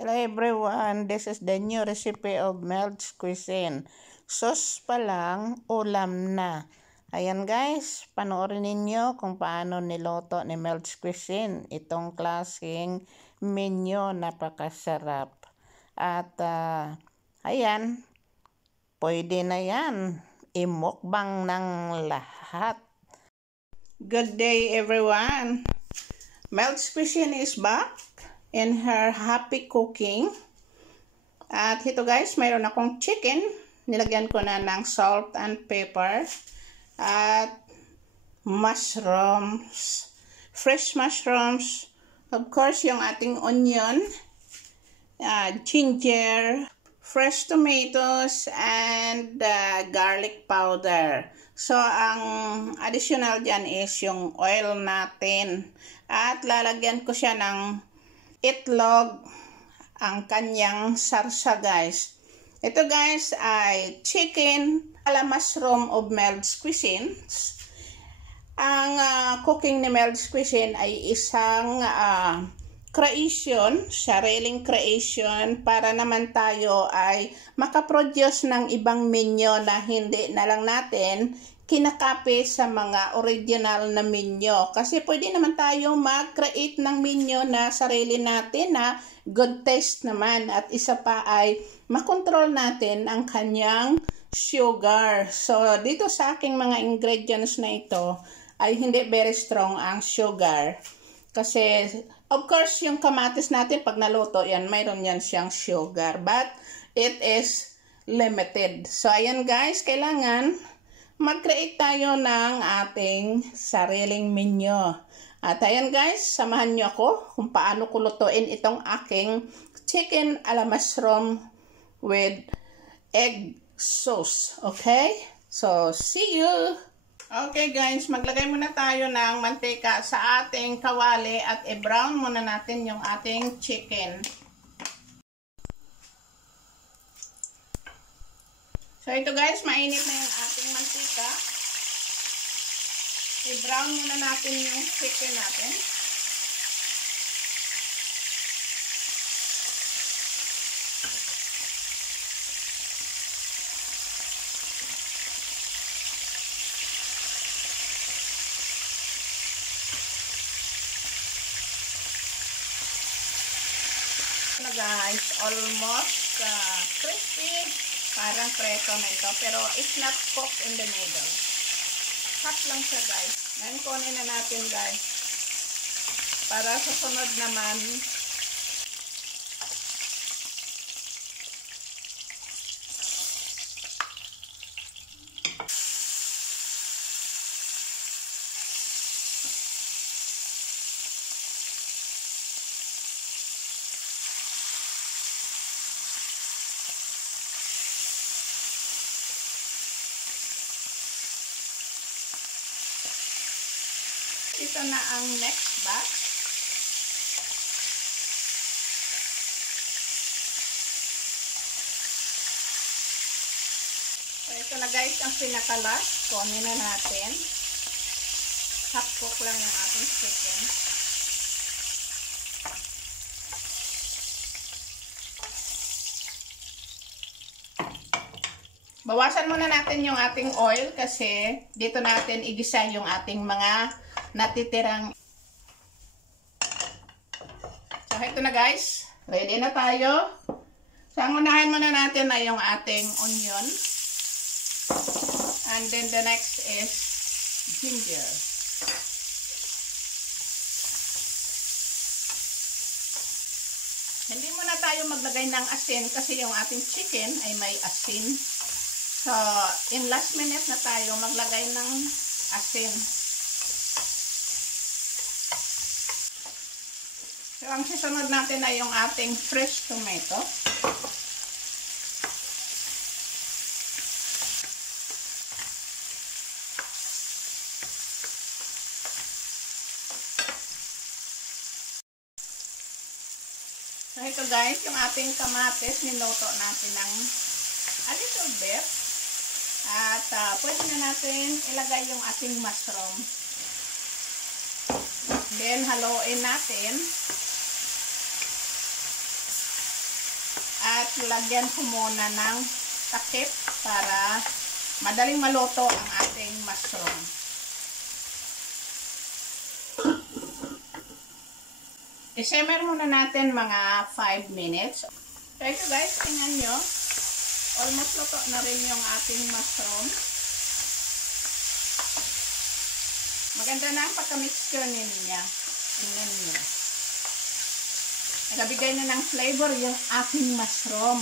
Hello everyone, this is the new recipe of Mel's Cuisine. Sauce pa lang, ulam na. Ayan guys, panoorin ninyo kung paano niloto ni Mel's Cuisine itong klaseng menu, napakasarap. At ayan, pwede na yan, imukbang ng lahat. Good day everyone. Mel's Cuisine is back in her happy cooking. At ito guys, mayroon akong chicken. Nilagyan ko na ng salt and pepper. At mushrooms. Fresh mushrooms. Of course, yung ating onion. Ginger. Fresh tomatoes. And garlic powder. So, ang additional dyan is yung oil natin. At lalagyan ko siya ng itlog, ang kanyang sarsa guys. Ito guys ay chicken ala mushroom of Mel's Cuisine. Ang cooking ni Mel's Cuisine ay isang creation, sariling creation para naman tayo ay makaproduce ng ibang menu na hindi na lang natin kinakapi sa mga original na menu. Kasi pwede naman tayo mag-create ng menu na sarili natin na good taste naman. At isa pa ay makontrol natin ang kanyang sugar. So, dito sa aking mga ingredients na ito ay hindi very strong ang sugar. Kasi, of course, yung kamatis natin pag naluto yan, mayroon yan siyang sugar. But, it is limited. So, ayan guys, kailangan mag-create tayo ng ating sariling menu. At ayan guys, samahan nyo ako kung paano ko lutuin itong aking chicken ala mushroom with egg sauce. Okay? So, see you! Okay guys, maglagay muna tayo ng mantika sa ating kawali at i-brown muna natin yung ating chicken. So, ito guys, mainit na yung ating mantika. I-brown muna natin yung chicken natin. Na guys, almost crispy. Parang preso na ito. Pero it's not cooked in the middle. Hot lang siya guys. Ngayon kunin na natin guys. Para sa sunod naman. Ito na ang next batch. So, ito na guys ang pinaka-last. Kunin na natin. Half cook lang yung ating chicken. Bawasan muna natin yung ating oil kasi dito natin igisa yung ating mga natitirang. So, ito na guys. Ready na tayo. So, ang unahin muna natin ay yung ating onion. And then the next is ginger. Hindi muna tayo maglagay ng asin kasi yung ating chicken ay may asin. So, in last minute na tayo maglagay ng asin. So, ang susunod natin ay yung ating fresh tomato. So, ito guys, yung ating kamatis, niluto natin ng a little bit. At pwede na natin ilagay yung ating mushroom. Then, haluin natin. at lagyan ko muna ng takip para madaling maluto ang ating mushroom. I-simmer muna natin mga 5 minutes. So ito guys, tingnan nyo. Almost luto na rin yung ating mushroom. Maganda na ang pagka-mixture niya. Tingnan nyo. Nagabigay na ng flavor yung ating mushroom.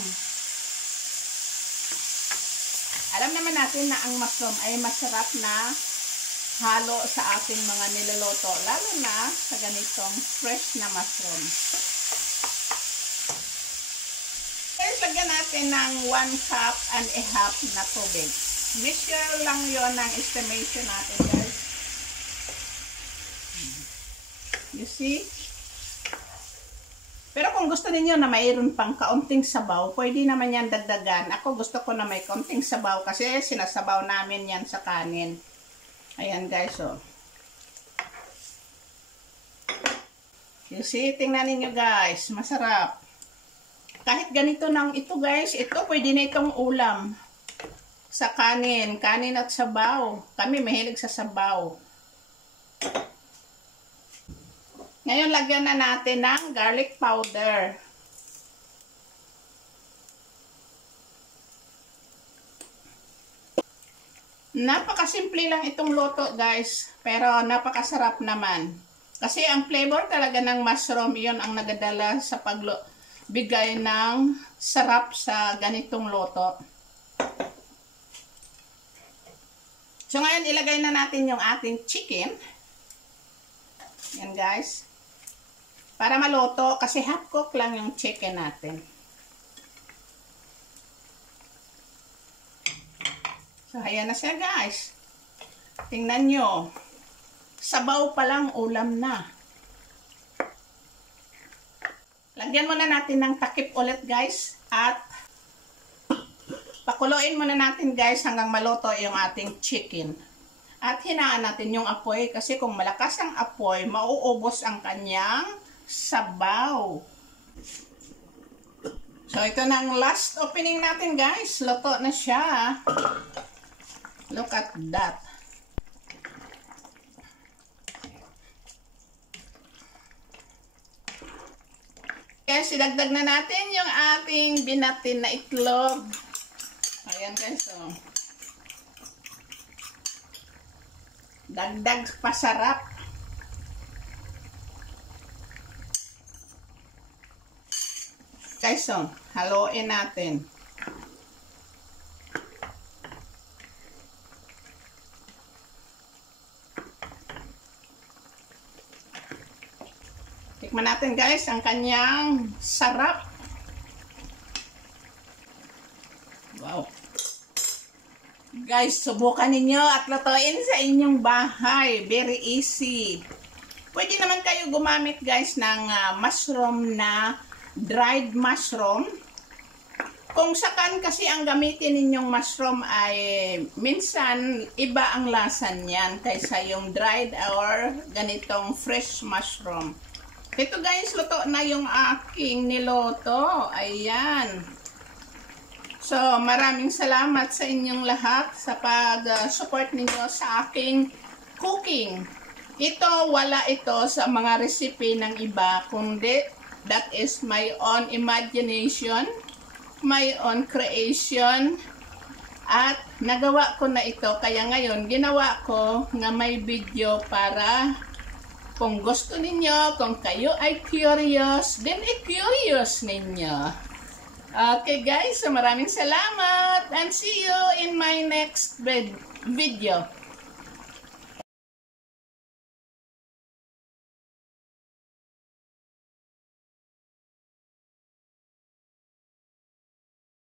Alam naman natin na ang mushroom ay masarap na halo sa ating mga niluluto. Lalo na sa ganitong fresh na mushroom. Kaya lagyan natin ng 1 cup and a half na tubig. Measure lang yon ang estimation natin guys. You see? Pero kung gusto niyo na mayroon pang kaunting sabaw, pwede naman yan dagdagan. Ako gusto ko na may kaunting sabaw kasi sinasabaw namin yan sa kanin. Ayan guys, oh. You see? Tingnan niyo guys. Masarap. Kahit ganito nang ito guys, ito pwede na itong ulam. Sa kanin. Kanin at sabaw. Kami mahilig sa sabaw. Ngayon, lagyan na natin ng garlic powder. Napakasimple lang itong luto, guys. Pero napakasarap naman. Kasi ang flavor talaga ng mushroom, iyon ang nagadala sa pagbigay ng sarap sa ganitong luto. So, ngayon, ilagay na natin yung ating chicken. Yan, guys. Para maluto, kasi half cook lang yung chicken natin. So, ayan na siya guys. Tingnan nyo. Sabaw pa lang, ulam na. Lagyan muna natin ng takip ulit guys. At pakuluin muna natin guys hanggang maluto yung ating chicken. At hinaan natin yung apoy kasi kung malakas ang apoy, mauubos ang kanyang sabaw. So, ito na ang last opening natin, guys. Luto na siya. Look at that. Guys, idagdag na natin yung ating binatin na itlog. Ayan, guys. Oh. Dagdag pasarap. Guys, so, haluin natin. Tikman natin guys ang kanyang sarap. Wow. Guys, subukan ninyo at lutuin sa inyong bahay. Very easy. Pwede naman kayo gumamit guys ng mushroom na dried mushroom. Kung sakan kasi ang gamitin ninyong mushroom ay minsan iba ang lasa niyan kaysa yung dried or ganitong fresh mushroom. Ito guys, luto na yung aking niloto. Ayan. So, maraming salamat sa inyong lahat sa pag-support ninyo sa aking cooking. Ito, wala ito sa mga recipe ng iba, kundi that is my own imagination, my own creation, at nagawa ko na ito. Kaya ngayon, ginawa ko nga may video para kung gusto ninyo, kung kayo ay curious, then i-curious ninyo. Okay guys, so maraming salamat and see you in my next video.